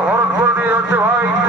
হরণ করে নিয়ে যাচ্ছে ভাই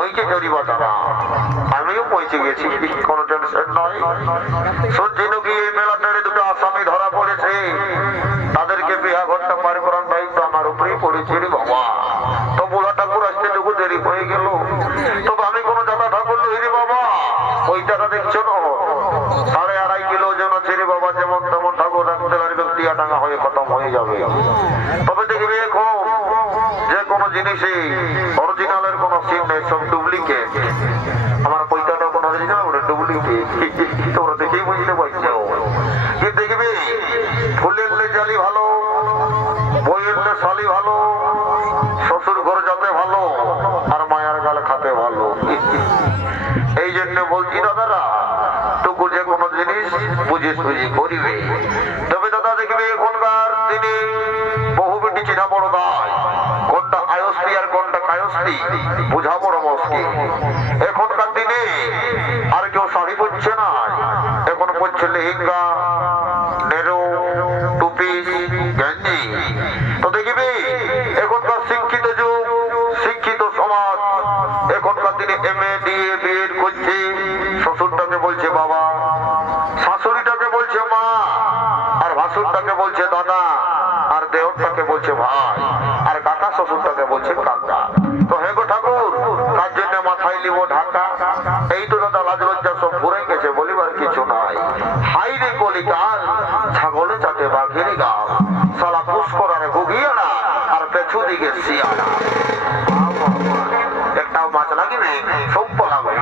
ওইকে গরিব তারা আমিও পৌঁছে গেছি, কোনো টেনশন নয়। সত্যি নাকি এই মেলাটারে দুটো আসামি ধরা পড়েছে? দেখবি? এখন তো সিংকি একটা মাছ লাগিবে সব পালাবে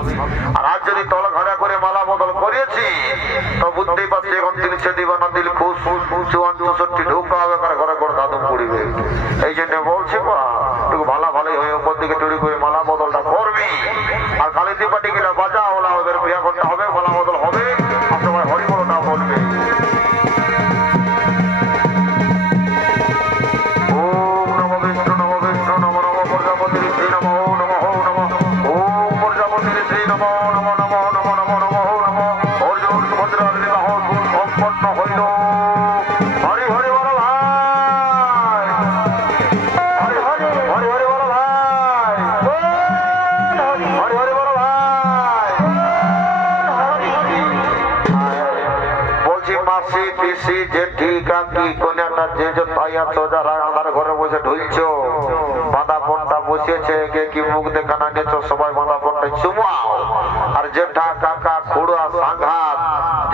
好好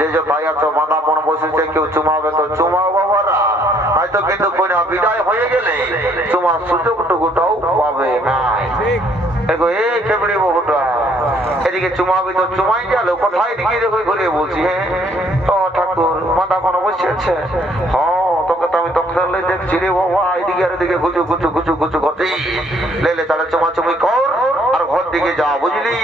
এই যে ভাই এত মাদা মন বসেছে, কেউ চুমাবে তো চুমাও বাবারা। হয়তো কিন্তু কন্যা বিদায় হয়ে গেলে চুমার সুযোগটুকুটাও পাবে হ্যাঁ? না তোকে তো আমি তখন দেখছি রে বাবা, এদিকে আর এদিকে গুচু গুচু গুচু গুচু ঘটি লেলে তাহলে চুমাচুমি কর, আর ঘর দিকে যা, বুঝলি?